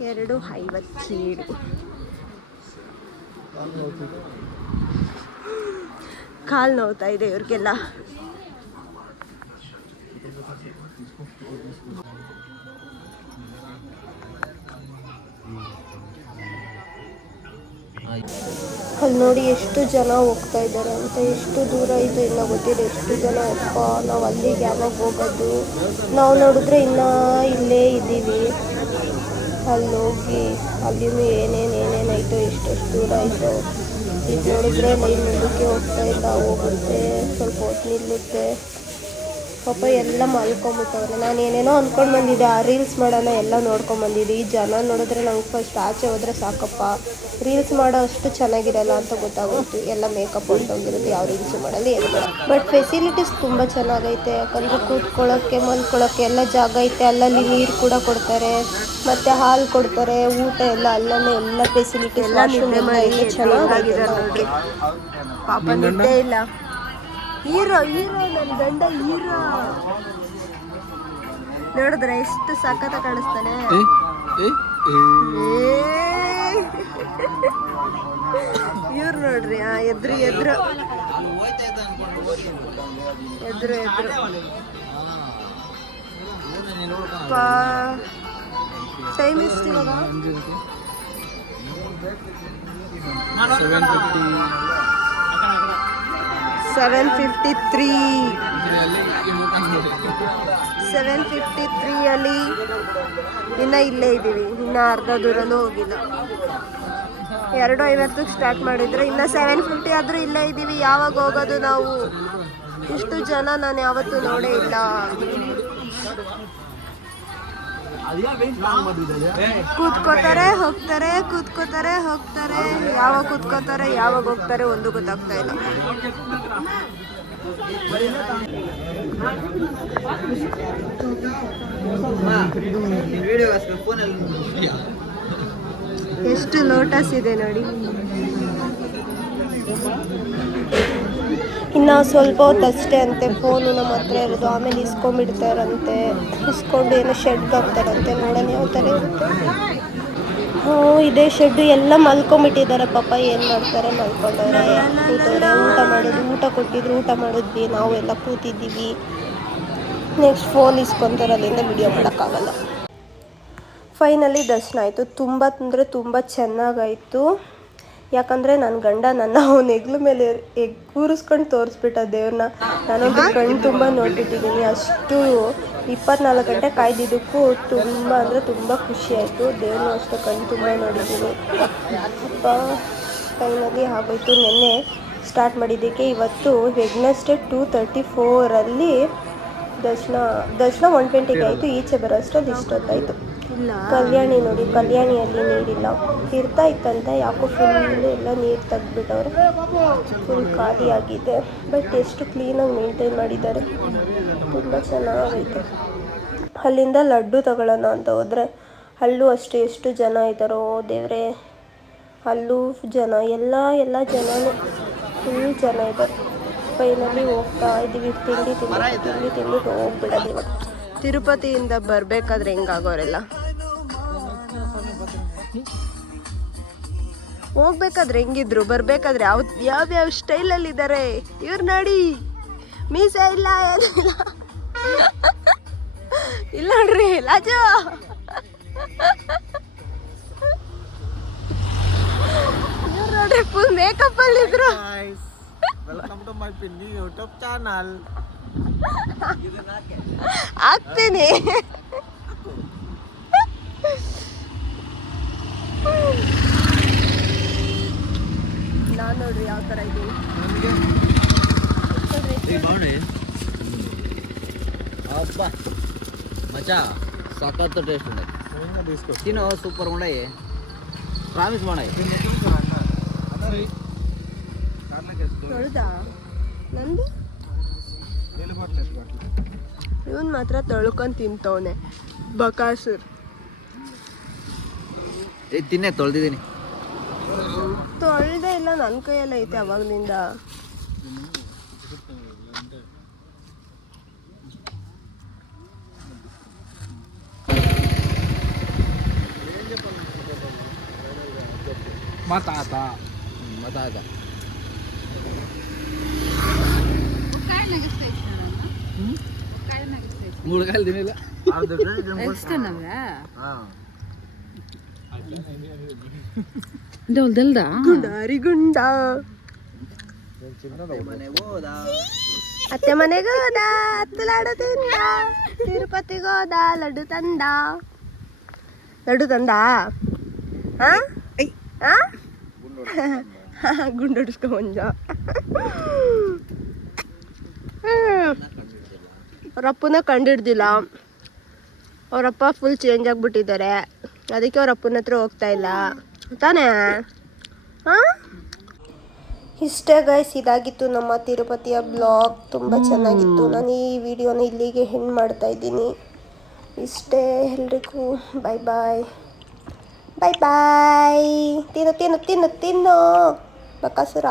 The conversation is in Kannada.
257 ಕಾಲು ನೋವ್ತಾ ಇದೆ ಇವ್ರಿಗೆಲ್ಲ. ಅಲ್ಲಿ ನೋಡಿ ಎಷ್ಟು ಜನ ಹೋಗ್ತಾ ಇದ್ದಾರೆ ಅಂತ. ಎಷ್ಟು ದೂರ ಇದೆ ಇನ್ನೂ ಗೊತ್ತಿದೆ ಎಷ್ಟು ಜನ. ಅಪ್ಪ ನಾವು ಅಲ್ಲಿಗೆ ಯಾವಾಗ ಹೋಗೋದು? ನಾವು ನೋಡಿದ್ರೆ ಇನ್ನೂ ಇಲ್ಲೇ ಇದ್ದೀವಿ. ಅಲ್ಲಿ ಹೋಗಿ ಅಲ್ಲಿನೂ ಏನೇನಾಯಿತು, ಎಷ್ಟೆಷ್ಟು ದೂರ ಆಯಿತು. ಇದು ನೋಡಿದ್ರೆ ಲೈನ್ ಮುಂದಕ್ಕೆ ಹೋಗ್ತಾ ಇಲ್ಲ, ಹೋಗುತ್ತೆ ಸ್ವಲ್ಪ ಹೊತ್ತು ನಿಲ್ಲುತ್ತೆ. ಪಾಪ ಎಲ್ಲ ಮಲ್ಕೊಂಬಿಟ್ಟವ್ರೆ. ನಾನು ಏನೇನೋ ಅಂದ್ಕೊಂಡು ಬಂದಿದ್ದೆ, ಆ ರೀಲ್ಸ್ ಮಾಡೋಣ ಎಲ್ಲ ನೋಡ್ಕೊಂಬಂದಿದ್ದೆ. ಈ ಜನ ನೋಡಿದ್ರೆ ನಂಗೆ ಫಸ್ಟ್ ಆಚೆ ಹೋದರೆ ಸಾಕಪ್ಪ, ರೀಲ್ಸ್ ಮಾಡೋ ಅಷ್ಟು ಚೆನ್ನಾಗಿರಲ್ಲ ಅಂತ ಗೊತ್ತಾಗೋಯ್ತು. ಎಲ್ಲ ಮೇಕಪ್ ಹೊಂಟೋಗಿರುತ್ತೆ, ಯಾವ ರೀಲ್ಸು ಮಾಡಲ್ಲ ಏನು ಮಾಡಲ್ಲ. ಬಟ್ ಫೆಸಿಲಿಟೀಸ್ ತುಂಬ ಚೆನ್ನಾಗೈತೆ. ಯಾಕಂದರೆ ಕೂತ್ಕೊಳ್ಳೋಕ್ಕೆ ಮಲ್ಕೊಳ್ಳೋಕ್ಕೆ ಎಲ್ಲ ಜಾಗ ಐತೆ. ಅಲ್ಲಲ್ಲಿ ನೀರು ಕೂಡ ಕೊಡ್ತಾರೆ, ಮತ್ತು ಹಾಲು ಕೊಡ್ತಾರೆ, ಊಟ ಎಲ್ಲ ಅಲ್ಲೇ ಎಲ್ಲ ಫೆಸಿಲಿಟೀಸ್, ವಾಶ್ರೂಮ್ ಎಲ್ಲ ಐತೆ. ಚೆನ್ನಾಗಿದೆ ನೋಡಿ. ಪಾಪ ನಿದ್ದೆ ಇಲ್ಲ. ಹೀರೋ ನನ್ನ ಗಂಡ ಹೀರೋ. ನೋಡಿದ್ರೆ ಎಷ್ಟು ಸಖತ್ತ ಕಾಣಿಸ್ತಾನೆ. ಇವ್ರು ನೋಡ್ರಿ, ಎದ್ರು ಟೈಮ್ ಎಷ್ಟು ಇವಾಗ? 7:53 ಅಲ್ಲಿ ಇನ್ನ ಇಲ್ಲೇ ಇದ್ದೀವಿ. ಇನ್ನು ಅರ್ಧ ದೂರನೂ ಹೋಗಿಲ್ಲ. 2:50 ಸ್ಟಾರ್ಟ್ ಮಾಡಿದ್ರೆ ಇನ್ನು 7:50 ಆದರೂ ಇಲ್ಲೇ ಇದ್ದೀವಿ. ಯಾವಾಗ ಹೋಗೋದು ನಾವು? ಇಷ್ಟು ಜನ ನಾನು ಯಾವತ್ತೂ ನೋಡೇ ಇಲ್ಲ. ಕೂತ್ಕೋತಾರೆ ಹೋಗ್ತಾರೆ, ಕೂತ್ಕೋತಾರೆ ಹೋಗ್ತಾರೆ. ಯಾವಾಗ ಕೂತ್ಕೋತಾರೆ ಯಾವಾಗ ಹೋಗ್ತಾರೆ ಒಂದು ಗೊತ್ತಾಗ್ತಾ ಇಲ್ಲ. ಎಷ್ಟು ಲೋಟಸ್ ಇದೆ ನೋಡಿ. ಇನ್ನು ಸ್ವಲ್ಪ ಹೊತ್ತು ಅಷ್ಟೇ ಅಂತೆ. ಫೋನು ನಮ್ಮ ಹತ್ರ ಇರೋದು, ಆಮೇಲೆ ಇಸ್ಕೊಂಡ್ಬಿಡ್ತಾರಂತೆ. ಇಸ್ಕೊಂಡು ಏನೋ ಶೆಡ್ಗೆ ಹಾಕ್ತಾರಂತೆ. ನೋಡೋಣ ಯಾವ ಥರ ಇರುತ್ತೆ. ಇದೇ ಶೆಡ್ಡು. ಎಲ್ಲ ಮಲ್ಕೊಂಬಿಟ್ಟಿದ್ದಾರೆ ಪಾಪ. ಏನು ಮಾಡ್ತಾರೆ, ಮಲ್ಕೊಂಡವ್ರೆ, ಕೂತವ್ರೆ. ಊಟ ಕೊಟ್ಟಿದ್ರು, ಊಟ ಮಾಡಿದ್ವಿ. ನಾವು ಎಲ್ಲ ಕೂತಿದ್ದೀವಿ. ನೆಕ್ಸ್ಟ್ ಫೋನ್ ಇಸ್ಕೊತಾರೆ, ಅಲ್ಲಿಂದ ವಿಡಿಯೋ ಮಾಡೋಕ್ಕಾಗಲ್ಲ. ಫೈನಲಿ ದರ್ಶನ ಆಯಿತು. ತುಂಬ ಅಂದರೆ ತುಂಬ ಚೆನ್ನಾಗಾಯಿತು. ಯಾಕಂದರೆ ನನ್ನ ಗಂಡ ನನ್ನ ಅವನ ಹೆಗ್ಲ ಮೇಲೆ ಕೂರಿಸ್ಕೊಂಡು ತೋರಿಸ್ಬಿಟ್ಟ ದೇವ್ರನ್ನ. ನಾನೊಂದು ಕಣ್ಣು ತುಂಬ ನೋಡ್ಬಿಟ್ಟಿದ್ದೀನಿ. ಅಷ್ಟು 24 ಗಂಟೆ ಕಾಯ್ದಿದ್ದಕ್ಕೂ ತುಂಬ ಅಂದರೆ ತುಂಬ ಖುಷಿ ಆಯಿತು. ದೇವ್ರನ್ನೂ ಅಷ್ಟೇ ಕಣ್ಣು ತುಂಬ ನೋಡಿದ್ದೀನಿ. ಅಪ್ಪ ಫೈನಲಿ ಆಗೋಯ್ತು. ನೆನ್ನೆ ಸ್ಟಾರ್ಟ್ ಮಾಡಿದ್ದಕ್ಕೆ ಇವತ್ತು ವೆಡ್ನೆಸ್ಡೇ 2:34 ದರ್ಶನ 1:20 ಆಯಿತು. ಈಚೆ ಬರೋ ಅಷ್ಟರಲ್ಲಿ ಇಷ್ಟೊತ್ತಾಯಿತು. ಕಲ್ಯಾಣಿ ನೋಡಿ, ಕಲ್ಯಾಣಿಯಲ್ಲಿ ನೀರಿಲ್ಲ. ಇರ್ತಾ ಇತ್ತಂತೆ, ಯಾಕೋ ಫುಲ್ ಎಲ್ಲ ನೀರು ತೆಗ್ದುಬಿಟ್ಟವ್ರೆ. ಫುಲ್ ಖಾಲಿಯಾಗಿದೆ. ಬಟ್ ಎಷ್ಟು ಕ್ಲೀನಾಗಿ ಮೇಂಟೈನ್ ಮಾಡಿದ್ದಾರೆ, ತುಂಬ ಚೆನ್ನಾಗೈತೆ. ಅಲ್ಲಿಂದ ಲಡ್ಡು ತಗೊಳ್ಳೋಣ ಅಂತ ಹೋದರೆ ಅಲ್ಲೂ ಅಷ್ಟೇ ಎಷ್ಟು ಜನ ಇದ್ದಾರೋ ದೇವರೇ. ಅಲ್ಲೂ ಜನ, ಎಲ್ಲ ಜನನೂ ಫುಲ್ ಜನ ಇದ್ದಾರೆ. ಫೈನಲಿ ಹೋಗ್ತಾ ಇದ್ದೀವಿ. ತಿಂಡಿ ತಿಂದ್ಬಿಟ್ಟು ಹೋಗ್ಬಿಡೋದು ಇವಾಗ. ತಿರುಪತಿಯಿಂದ ಬರಬೇಕಾದ್ರೆ ಹೆಂಗಾಗೋರೆಲ್ಲ, ಹೋಗ್ಬೇಕಾದ್ರೆ ಹೆಂಗಿದ್ರು, ಬರಬೇಕಾದ್ರೆ ಯಾವ್ಯಾವ ಸ್ಟೈಲಲ್ಲಿದ್ದಾರೆ ಇವ್ರು ನೋಡಿ. ಮೀಸೆ ಇಲ್ಲ, ಏನಿಲ್ಲ. ಇಲ್ಲ ನೋಡ್ರಿ ಲಾಜು. ಇವ್ರು ನೋಡ್ರಿ ಫುಲ್ ಮೇಕಪ್ ಅಲ್ಲಿದ್ರು. ವೆಲ್ಕಮ್ ಟು ಮೈ ಪಿನ್ನಿ ಯೂಟ್ಯೂಬ್ ಚಾನಲ್. ಆಗ್ತೀನಿ. ನಾನು ನೋಡ್ರಿ ಯಾವ ಥರ ಇದ್ದೀನಿ. అబ్బా మచా సఖత్ టేస్ట్ ఉన్నాయి. తినో సూపర్ ఉన్నాయి. ప్రాಮಿಸ್ ಮಾಡಾಯಿ. ತೊಳ್ದಾ ನಂದು? ಇವನ್ ಮಾತ್ರ ತೊಳ್ಕೊಂಡು ತಿಂತವನೆ ಬಕಾಸುರ್. ತಿನ್ನೆ ತೊಳ್ದಿದ್ದೀನಿ. ತೊಳ್ದೆ ಇಲ್ಲ, ನನ್ನ ಕೈಯಲ್ಲ ಐತೆ ಅವಾಗಲಿಂದ. Matata. Matata. ಮೂರು ಕಾಲು ತಿನ್ನಿಲ್ಲ ಗುಂಡಾರಿ ಗುಂಡ ಅತ್ತೆ ಮನೆಗೆ ಹೋದ ಹತ್ತು ಲಾಡು ತಿಂದ ತಿರುಪತಿಗೆ ಹೋದ ಲಡ್ಡು ತಂದ ಹಾ ಗುಂಡೊಡಿಸ್ಕೊಂಬಂದ ಅವರಪ್ಪನ ಕಂಡಿಡ್ದಿಲ್ಲ. ಅವರಪ್ಪ ಫುಲ್ ಚೇಂಜ್ ಆಗಿಬಿಟ್ಟಿದ್ದಾರೆ, ಅದಕ್ಕೆ ಅವ್ರ ಅಪ್ಪನ ಹತ್ರ ಹೋಗ್ತಾ ಇಲ್ಲ ತಾನೇ. ಹಾಂ, ಇಷ್ಟೇ ಗೈಸ್, ಇದಾಗಿತ್ತು ನಮ್ಮ ತಿರುಪತಿಯ ಬ್ಲಾಗ್. ತುಂಬ ಚೆನ್ನಾಗಿತ್ತು. ನಾನು ಈ ವಿಡಿಯೋನ ಇಲ್ಲಿಗೆ ಹೆಣ್ಣು ಮಾಡ್ತಾ ಇದ್ದೀನಿ. ಇಷ್ಟೇ, ಎಲ್ರಿಗೂ ಬಾಯ್ ಬಾಯ್ ಬಾಯ್ ಬಾಯ್. ತಿನ್ನು ತಿನ್ನು ತಿನ್ನು ತಿನ್ನು ಬಕಾಸುರ.